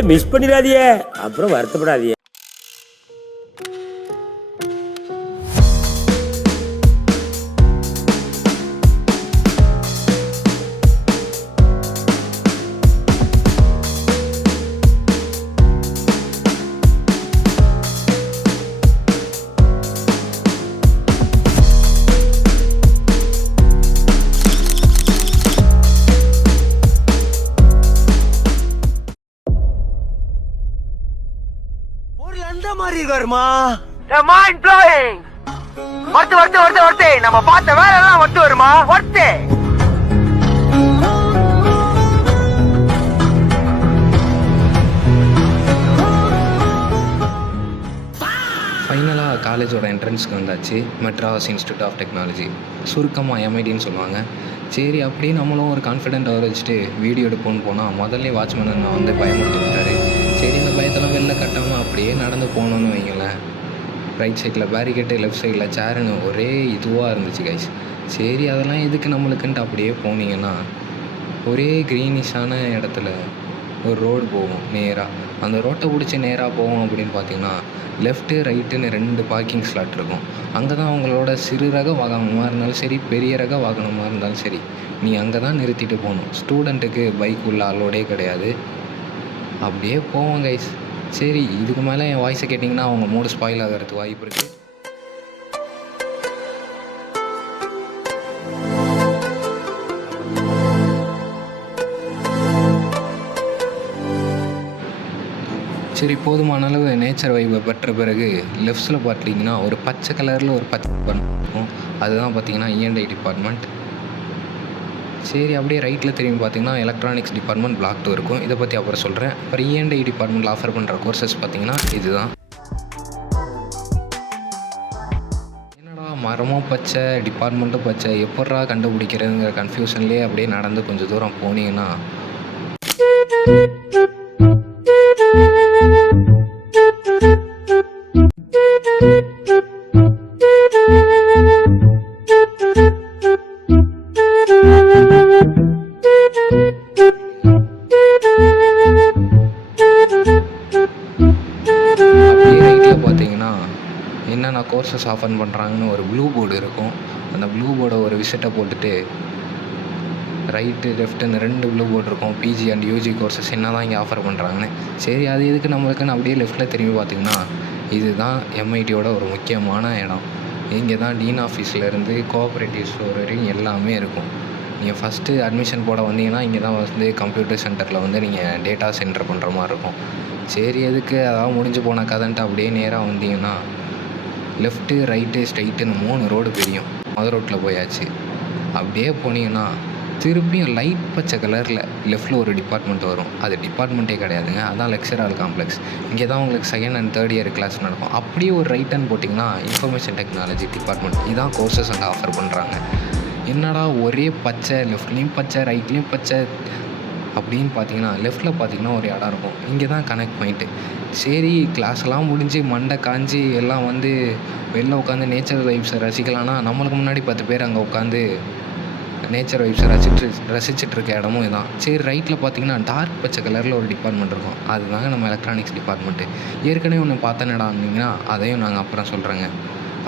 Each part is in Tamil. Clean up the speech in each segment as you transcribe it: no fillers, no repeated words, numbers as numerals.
மிஸ் பண்ணிடாதியே, அப்புறம் வருத்தப்படாதியே. நம்ம பார்த்த வேலை எல்லாம் ஒத்து வருமா? ஒர்த்து. ஃபைனலாக காலேஜோட என்ட்ரன்ஸ்க்கு வந்தாச்சு. மெட்ராஸ் இன்ஸ்டியூட் ஆஃப் டெக்னாலஜி, சுருக்கமாக எம்ஐடின்னு சொல்லுவாங்க. சரி, அப்படியே நம்மளும் ஒரு கான்ஃபிடென்ட் வர வச்சுட்டு வீடியோ எடுப்போன்னு போனால் முதல்ல வாட்ச்மேன் நான் வந்து பயமுறுத்திட்டாரு. சரி, இந்த பயத்தெல்லாம் வெளில கட்டாமல் அப்படியே நடந்து போகணுன்னு வைங்களேன். ரைட் சைடில் பேரிகேட்டு, லெஃப்ட் சைடில் சேருன்னு ஒரே இதுவாக இருந்துச்சு கைஸ். சரி, அதெல்லாம் எதுக்கு நம்மளுக்குன்ட்டு அப்படியே போனீங்கன்னா ஒரே க்ரீனிஷான இடத்துல ஒரு ரோடு போகும் நேராக. அந்த ரோட்டை பிடிச்சி நேராக போவோம் அப்படின்னு பார்த்தீங்கன்னா லெஃப்ட்டு ரைட்டுன்னு 2 பார்க்கிங் ஸ்லாட் இருக்கும். அங்கே தான் அவங்களோட சிறு ரக வாகனமாக இருந்தாலும் சரி, பெரிய ரக வாகனமாக இருந்தாலும் சரி, நீ அங்கே தான் நிறுத்திட்டு போகணும். ஸ்டூடெண்ட்டுக்கு பைக் உள்ள அலோடே கிடையாது. அப்படியே போவோம் கைஸ். சரி, இதுக்கு மேலே என் வாய்ஸை கேட்டிங்கன்னா அவங்க மூடு ஸ்பாயில் ஆகிறதுக்கு வாய்ப்பு இருக்குது. சரி, போதுமான அளவு நேச்சர் வைப்பை பெற்ற பிறகு லெஃப்ட்ஸில் பார்த்தீங்கன்னா ஒரு பச்சை கலரில் ஒரு பச்சை இருக்கும். அதுதான் பார்த்தீங்கன்னா இஎன்ஐ டிபார்ட்மெண்ட். சரி, அப்படியே ரைட்டில் திரும்பி பார்த்தீங்கன்னா எலக்ட்ரானிக்ஸ் டிபார்ட்மெண்ட் பிளாக் 2 இருக்கும். இதை பற்றி அப்புறம் சொல்கிறேன். அப்புறம் இஎன்ஐ டிபார்ட்மெண்ட்டில் ஆஃபர் பண்ணுற கோர்சஸ் பார்த்தீங்கன்னா இதுதான். என்னடா மரமும் பச்சை டிபார்ட்மெண்ட்டும் பச்சை, எப்பட்றா கண்டுபிடிக்கிறதுங்கிற கன்ஃபியூஷன்லேயே அப்படியே நடந்து கொஞ்சம் தூரம் போனீங்கன்னா என்னென்ன கோர்சஸ் ஆஃபர் பண்ணுறாங்கன்னு ஒரு ப்ளூ போர்டு இருக்கும். அந்த ப்ளூ போர்டை ஒரு விசிட்டை போட்டுட்டு ரைட்டு லெஃப்ட்டுன்னு 2 ப்ளூ போர்டு இருக்கும். பிஜி அண்ட் யூஜி கோர்சஸ் என்ன தான் இங்கே ஆஃபர் பண்ணுறாங்கன்னு. சரி, அது எதுக்கு நம்மளுக்குன்னு அப்படியே லெஃப்ட்டில் திரும்பி பார்த்திங்கன்னா இதுதான் எம்ஐடியோட ஒரு முக்கியமான இடம். இங்கே தான் டீன் ஆஃபீஸ்லேருந்து கோஆப்ரேட்டிவ் ஸ்டோர் வரையும் எல்லாமே இருக்கும். நீங்கள் ஃபஸ்ட்டு அட்மிஷன் போட வந்தீங்கன்னா இங்கே தான் வந்து கம்ப்யூட்டர் சென்டரில் வந்து நீங்கள் டேட்டாஸ் என்ட்ரு பண்ணுற மாதிரி இருக்கும். சரி, எதுக்கு அதாவது முடிஞ்சு போன கதைன்ட்டு அப்படியே நேராக வந்தீங்கன்னா லெஃப்ட்டு ரைட்டு ஸ்ட்ரைட்டுன்னு 3 ரோடு பிரியும். மொதல் ரோட்டில் போயாச்சு. அப்படியே போனீங்கன்னா திருப்பியும் லைட் பச்சை கலரில் லெஃப்ட்டில் ஒரு டிபார்ட்மெண்ட் வரும். அது டிபார்ட்மெண்ட்டே கிடையாதுங்க, அதான் லெக்சர் ஹால் காம்ப்ளெக்ஸ். இங்கே தான் உங்களுக்கு 2nd and 3rd year class நடக்கும். அப்படியே ஒரு ரைட் ஹேண்ட் போட்டிங்கன்னா இன்ஃபர்மேஷன் டெக்னாலஜி டிபார்ட்மெண்ட். இதான் கோர்சஸ் அங்கே ஆஃபர் பண்ணுறாங்க. என்னடா ஒரே பச்சை, லெஃப்ட்லேயும் பச்சை ரைட்லேயும் பச்சை அப்படின்னு பார்த்தீங்கன்னா லெஃப்ட்டில் பார்த்தீங்கன்னா ஒரு இடம் இருக்கும். இங்கே தான் கனெக்ட் பாயிண்ட்டு. சரி, கிளாஸ்லாம் முடிஞ்சு மண்டை காஞ்சி எல்லாம் வந்து வெளில உட்காந்து நேச்சர் வைப்ஸை ரசிக்கலான்னா நம்மளுக்கு முன்னாடி 10 பேர் அங்கே உட்காந்து நேச்சர் வைப்ஸை ரசிச்சுட்டு இருக்க இடமும் இதுதான். சரி, ரைட்டில் பார்த்தீங்கன்னா டார்க் பச்சை கலரில் ஒரு டிபார்ட்மெண்ட் இருக்கும். அதுதாங்க நம்ம எலக்ட்ரானிக்ஸ் டிபார்ட்மெண்ட்டு. ஏற்கனவே ஒன்று பார்த்தேனடா இருந்தீங்கன்னா அதையும் நாங்கள் அப்புறம் சொல்கிறேங்க.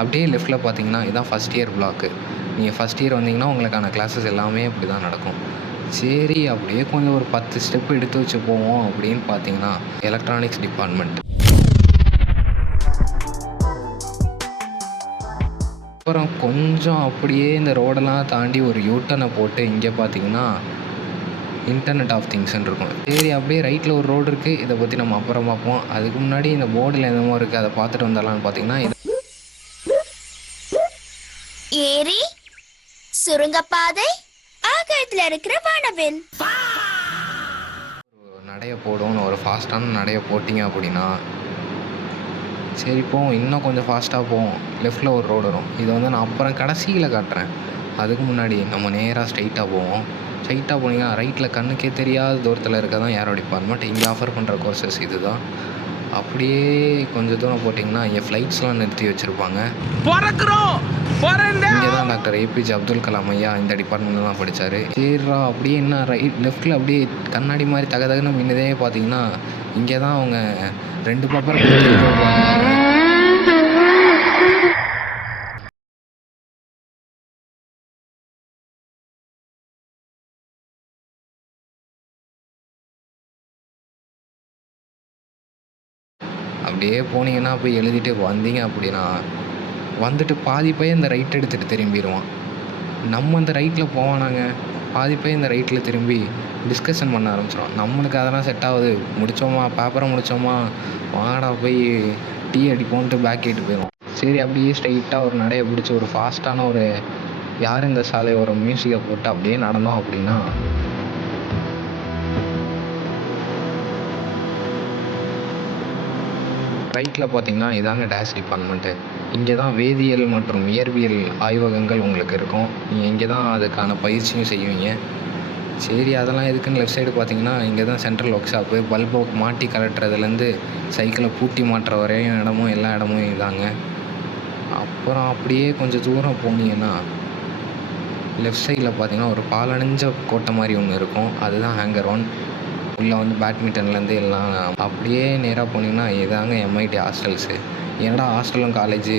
அப்படியே லெஃப்ட்டில் பார்த்தீங்கன்னா இதுதான் ஃபஸ்ட் இயர் பிளாக்கு. நீங்கள் ஃபஸ்ட் இயர் வந்தீங்கன்னா உங்களுக்கான கிளாஸஸ் எல்லாமே இப்படி தான் நடக்கும். சரி, அப்படியே கொஞ்சம் ஒரு 10 ஸ்டெப் எடுத்து வச்சு போவோம் அப்படின்னு பார்த்தீங்கன்னா எலக்ட்ரானிக்ஸ் டிபார்ட்மெண்ட். அப்புறம் கொஞ்சம் அப்படியே இந்த ரோடெல்லாம் தாண்டி ஒரு யூட்டர்னை போட்டு இங்கே பார்த்தீங்கன்னா இன்டர்நெட் ஆஃப் திங்ஸ்ன்னு இருக்கும். சரி, அப்படியே ரைட்டில் ஒரு ரோடு இருக்குது. இதை பற்றி நம்ம அப்புறம் பார்ப்போம். அதுக்கு முன்னாடி இந்த போர்டில் என்னமோ இருக்குது, அதை பார்த்துட்டு வந்துடலான்னு பார்த்தீங்கன்னா ஏரி, சுரங்கப்பாதை, ஆகாயத்தில் இருக்கிற வானவில். நடைய போடுவோன்னு ஒரு ஃபாஸ்ட்டான நடைய போட்டிங்க அப்படின்னா சரி போவோம். இன்னும் கொஞ்சம் ஃபாஸ்ட்டாக போவோம். லெஃப்ட்டில் ஒரு ரோடு வரும். இதை வந்து நான் அப்புறம் கடைசியில் காட்டுறேன். அதுக்கு முன்னாடி நம்ம நேராக ஸ்ட்ரைட்டாக போவோம். ஸ்ட்ரைட்டாக போனீங்கன்னா ரைட்டில் கண்ணுக்கே தெரியாத தூரத்தில் இருக்க தான் ஏரோ டிபார்ட்மெண்ட். இங்கே ஆஃபர் பண்ணுற கோர்சஸ் இது தான். அப்படியே கொஞ்சம் தூரம் போட்டிங்கன்னா இங்கே ஃப்ளைட்ஸ்லாம் நிறுத்தி வச்சுருப்பாங்க. பறக்கிறோம் இங்கே தான் டாக்டர் ஏபிஜே அப்துல் கலாம் ஐயா இந்த டிபார்ட்மெண்ட்டில் தான் படித்தார். சரிடா அப்படியே என்ன ரைட் லெஃப்ட்டில் அப்படியே கண்ணாடி மாதிரி தகதகன்னு மின்னதே பார்த்தீங்கன்னா இங்கே தான் அவங்க 2 பேப்பர் அப்படியே போனீங்கன்னா போய் எழுதிட்டு வந்தீங்க அப்படின்னா வந்துட்டு பாதி பையன் இந்த ரைட் எடுத்துகிட்டு திரும்பிடுவான். நம்ம அந்த ரைட்டில் போவானாங்க, பாதி பையன் இந்த ரைட்டில் திரும்பி டிஸ்கஷன் பண்ண ஆரம்பிச்சிடும். நம்மளுக்கு அதெல்லாம் செட் ஆகுது, முடித்தோமா பேப்பரை முடித்தோமா வாடா போய் டீ அடிப்போன்ட்டு பேக் கேட்டு போயிடும். சரி அப்படியே ஸ்ட்ரைட்டாக ஒரு நடையை பிடிச்சி ஒரு ஃபாஸ்ட்டான ஒரு யார் இந்த சாலை ஒரு மியூசிக்கை போட்டு அப்படியே நடந்தோம் அப்படின்னா ரைட்டில் பார்த்தீங்கன்னா இதாங்க டேஷ் டிபார்ட்மெண்ட்டு. இங்கே தான் வேதியியல் மற்றும் இயற்பியல் ஆய்வகங்கள் உங்களுக்கு இருக்கும். நீங்கள் இங்கே தான் அதுக்கான பயிற்சியும் செய்வீங்க. சரி அதெல்லாம் எதுக்குன்னு லெஃப்ட் சைடு பார்த்தீங்கன்னா இங்கே தான் சென்ட்ரல் ஒர்க் ஷாப்பு. பல்பை மாட்டி கலட்டுறதுலேருந்து சைக்கிளை பூட்டி மாட்டுற வரையும் இடமும் எல்லா இடமும் இதாங்க. அப்புறம் அப்படியே கொஞ்சம் தூரம் போனீங்கன்னா லெஃப்ட் சைடில் பார்த்தீங்கன்னா ஒரு பாலடைஞ்ச கோட்டை மாதிரி ஒன்று இருக்கும். அதுதான் ஹேங்கர் ஒன். உள்ளே வந்து பேட்மிண்டன்லேருந்து எல்லாம் அப்படியே நேராக போனீங்கன்னா இதாங்க எம்ஐடி ஹாஸ்டல்ஸு. ஏன்னா ஹாஸ்டலும் காலேஜு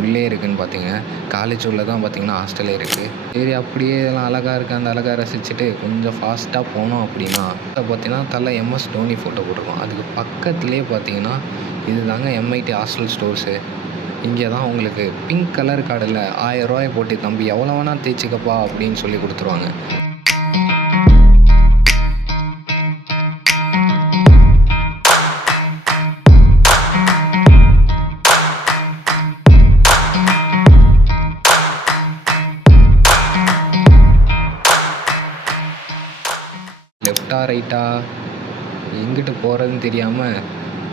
உள்ளே இருக்குதுன்னு பார்த்தீங்க, காலேஜ் உள்ளே தான் பார்த்தீங்கன்னா ஹாஸ்டலே இருக்குது. சரி அப்படியே இதெல்லாம் அழகாக இருக்குது, அந்த அழகாக ரசிச்சுட்டு கொஞ்சம் ஃபாஸ்ட்டாக போனோம் அப்படின்னா பார்த்தீங்கன்னா தலை எம்எஸ் தோனி ஃபோட்டோ போட்டிருக்கோம். அதுக்கு பக்கத்துலேயே பார்த்தீங்கன்னா இது தாங்க எம்ஐடி ஹாஸ்டல் ஸ்டோர்ஸு. இங்கே தான் உங்களுக்கு பிங்க் கலர் கார்டில் 1000 ரூபாயை போட்டு தம்பி எவ்வளோ வேணால் தேய்ச்சிக்கப்பா அப்படின்னு சொல்லி கொடுத்துருவாங்க. லெஃப்டா ரைட்டா எங்கிட்டு போகிறதுன்னு தெரியாமல்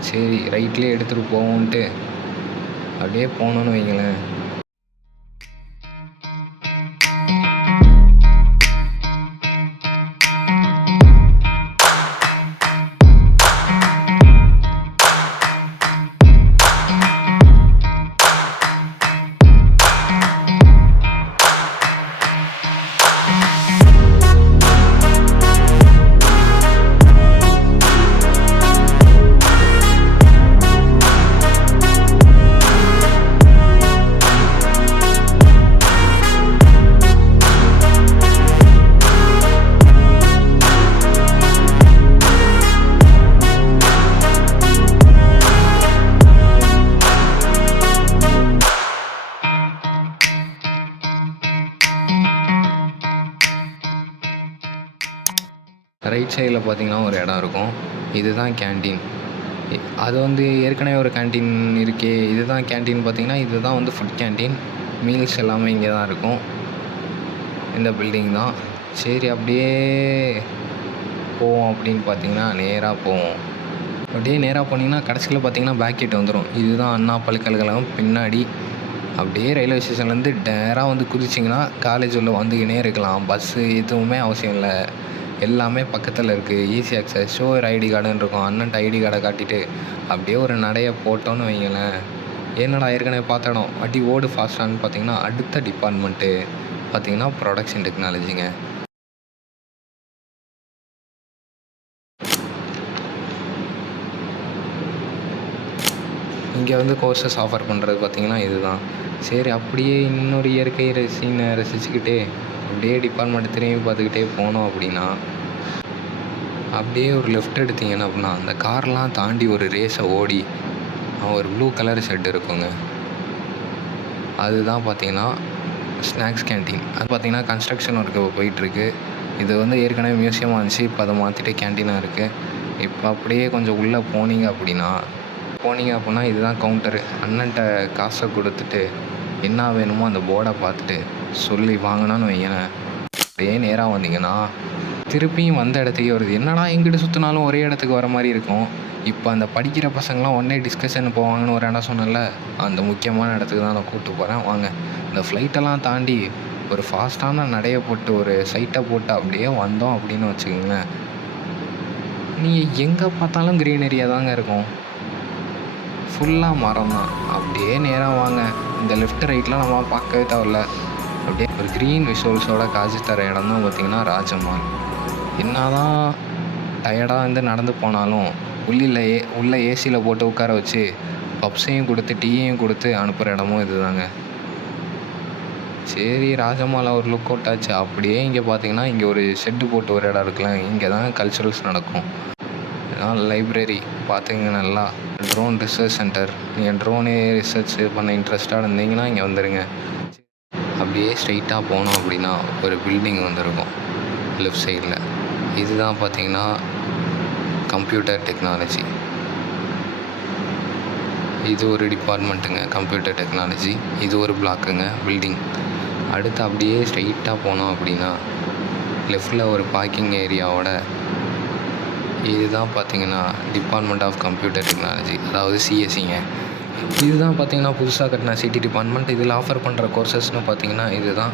சரி ரைட்லேயே எடுத்துகிட்டு போவோன்ட்டு அப்படியே போனோன்னு வைங்களேன். ரைட் சைடில் பார்த்தீங்கன்னா ஒரு இடம் இருக்கும். இதுதான் கேண்டீன். அது வந்து ஏற்கனவே ஒரு கேண்டீன் இருக்கே, இதுதான் கேண்டீன் பார்த்தீங்கன்னா இதுதான் வந்து ஃபுட் கேண்டீன். மீல்ஸ் எல்லாமே இங்கே தான் இருக்கும். இந்த பில்டிங் தான். சரி அப்படியே போவோம் அப்படின்னு பார்த்தீங்கன்னா நேராக போவோம். அப்படியே நேராக போனீங்கன்னா கடைசியில் பார்த்தீங்கன்னா பேக்கெட் வந்துடும். இதுதான் அண்ணா பல்கலைக்கழகம் பின்னாடி. அப்படியே ரயில்வே ஸ்டேஷன்லேருந்து நேராக வந்து குதிச்சிங்கன்னா காலேஜ் உள்ள வந்துக்கினே இருக்கலாம். பஸ்ஸு எதுவுமே அவசியம் இல்லை, எல்லாமே பக்கத்தில் இருக்குது. Easy access. ஷோர் ஐடி கார்டுன்னு இருக்கும். அண்ணன்ட்ட ஐடி கார்டை காட்டிட்டு அப்படியே ஒரு நடையை போட்டோன்னு வைங்களேன். என்னடா ஏற்கனவே பார்த்த இடம் அடி ஓடு ஃபாஸ்ட்டான்னு பார்த்தீங்கன்னா அடுத்த டிபார்ட்மெண்ட்டு பார்த்தீங்கன்னா ப்ரொடக்ஷன் டெக்னாலஜிங்க. இங்கே வந்து கோர்சஸ் ஆஃபர் பண்ணுறது பார்த்தீங்கன்னா இதுதான். சரி அப்படியே இன்னொரு இயற்கை சீனை ரசிச்சுக்கிட்டே அப்படியே டிபார்ட்மெண்ட் திரும்பி பார்த்துக்கிட்டே போனோம் அப்படின்னா அப்படியே ஒரு லெஃப்ட் எடுத்தீங்கன்னா அப்படின்னா அந்த கார்லாம் தாண்டி ஒரு ரேஸை ஓடி ஒரு ப்ளூ கலர் ஷர்ட் இருக்குங்க. அதுதான் பார்த்தீங்கன்னா ஸ்நாக்ஸ் கேண்டீன். அது பார்த்தீங்கன்னா கன்ஸ்ட்ரக்ஷன் ஒர்க்கு போயிட்டுருக்கு. இது வந்து ஏற்கனவே மியூசியமாக இருந்துச்சு, இப்போ அதை மாற்றிட்டு கேண்டீனாக இருக்குது. இப்போ அப்படியே கொஞ்சம் உள்ளே போனீங்க அப்படின்னா இதுதான் கவுண்டரு. அண்ணன்ட்ட காசை கொடுத்துட்டு என்ன வேணுமோ அந்த போர்டை பார்த்துட்டு சொல்லி வாங்கினான்னு வைங்களேன். அப்படியே நேராக வந்தீங்கன்னா திருப்பியும் வந்த இடத்துக்கே வருது. என்னடா எங்கிட்ட சுற்றினாலும் ஒரே இடத்துக்கு வர மாதிரி இருக்கும். இப்போ அந்த படிக்கிற பசங்களாம் ஒன்றே டிஸ்கஷன் போவாங்கன்னு ஒரு இடம் சொன்னல, அந்த முக்கியமான இடத்துக்கு தான் நான் கூப்பிட்டு போகிறேன் வாங்க. இந்த ஃப்ளைட்டெல்லாம் தாண்டி ஒரு ஃபாஸ்ட்டான நடையை போட்டு ஒரு சைட்டை போட்டு அப்படியே வந்தோம் அப்படின்னு வச்சுக்கோங்களேன். நீங்கள் எங்கே பார்த்தாலும் க்ரீனரியாக தாங்க இருக்கும். ஃபுல்லாக மரம் தான். அப்படியே நேராக வாங்க, இந்த லெஃப்ட் ரைட்லாம் நம்ம பார்க்கவே தேவையில்ல. அப்படியே ஒரு க்ரீன் விஷுவல்ஸோட காட்சி தர இடம் தான் பார்த்திங்கன்னா ராஜமஹால். என்ன தான் டயர்டாக வந்து நடந்து போனாலும் உள்ள ஏசியில் போட்டு உட்கார வச்சு பப்ஸையும் கொடுத்து டீயையும் கொடுத்து அனுப்புகிற இடமும் இது தாங்க. சரி, ராஜமஹாலை ஒரு லுக் அவுட் ஆச்சு. அப்படியே இங்கே பார்த்தீங்கன்னா இங்கே ஒரு ஷெட்டு போட்டு ஒரு இடம் இருக்குல்ல, இங்கே தான் கல்ச்சுரல்ஸ் நடக்கும். இதெல்லாம் லைப்ரரி பார்த்துங்க. நல்லா ட்ரோன் ரிசர்ச் சென்டர். நீங்கள் ட்ரோனே ரிசர்ச் பண்ண இன்ட்ரெஸ்டாக இருந்தீங்கன்னா இங்கே வந்துடுங்க. அப்படியே ஸ்ட்ரைட்டாக போனோம் அப்படின்னா ஒரு பில்டிங் வந்துருக்கும் லெஃப்ட் சைடில். இதுதான் பார்த்தீங்கன்னா கம்ப்யூட்டர் டெக்னாலஜி. இது ஒரு டிபார்ட்மெண்ட்டுங்க, கம்ப்யூட்டர் டெக்னாலஜி. இது ஒரு பிளாக்குங்க, பில்டிங். அடுத்து அப்படியே ஸ்ட்ரைட்டாக போனோம் அப்படின்னா லெஃப்டில் ஒரு பார்க்கிங் ஏரியாவோட இதுதான் பார்த்தீங்கன்னா டிபார்ட்மெண்ட் ஆஃப் கம்ப்யூட்டர் டெக்னாலஜி, அதாவது சிஎஸ்சிங்க. இதுதான் பார்த்தீங்கன்னா புதுசாக கட்டின சிடி டிபார்ட்மெண்ட். இதில் ஆஃபர் பண்ணுற கோர்சஸ்னு பார்த்தீங்கன்னா இது தான்.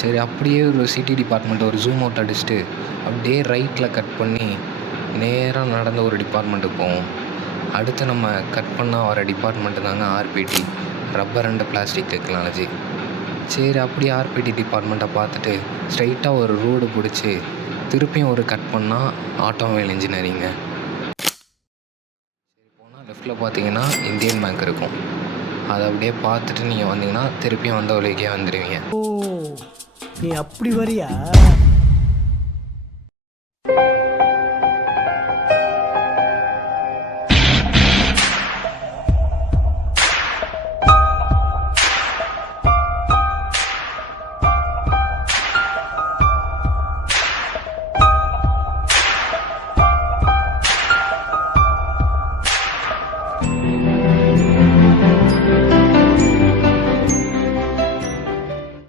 சரி, அப்படியே ஒரு சிடி டிபார்ட்மெண்ட் ஒரு ஜூம் அவுட் அடிச்சுட்டு அப்படியே ரைட்டில் கட் பண்ணி நேராக நடந்த ஒரு டிபார்ட்மெண்ட்டுக்கு போவோம். அடுத்து நம்ம கட் பண்ணால் வர டிபார்ட்மெண்ட்டு தாங்க ஆர்பிடி, ரப்பர் அண்ட் பிளாஸ்டிக் டெக்னாலஜி. சரி, அப்படியே ஆர்பிடி டிபார்ட்மெண்ட்டை பார்த்துட்டு ஸ்ட்ரைட்டாக ஒரு ரோடு பிடிச்சி திருப்பியும் ஒரு கட் பண்ணால் ஆட்டோமொபைல் இன்ஜினியரிங்க. சரி, போனால் லெஃப்ட்டில் பார்த்தீங்கன்னா இந்தியன் பேங்க் இருக்கும். அதை அப்படியே பார்த்துட்டு நீங்கள் வந்தீங்கன்னா திருப்பியும் வந்த வழிக்கே வந்துடுவீங்க. ஓ, நீ அப்படி வரியா?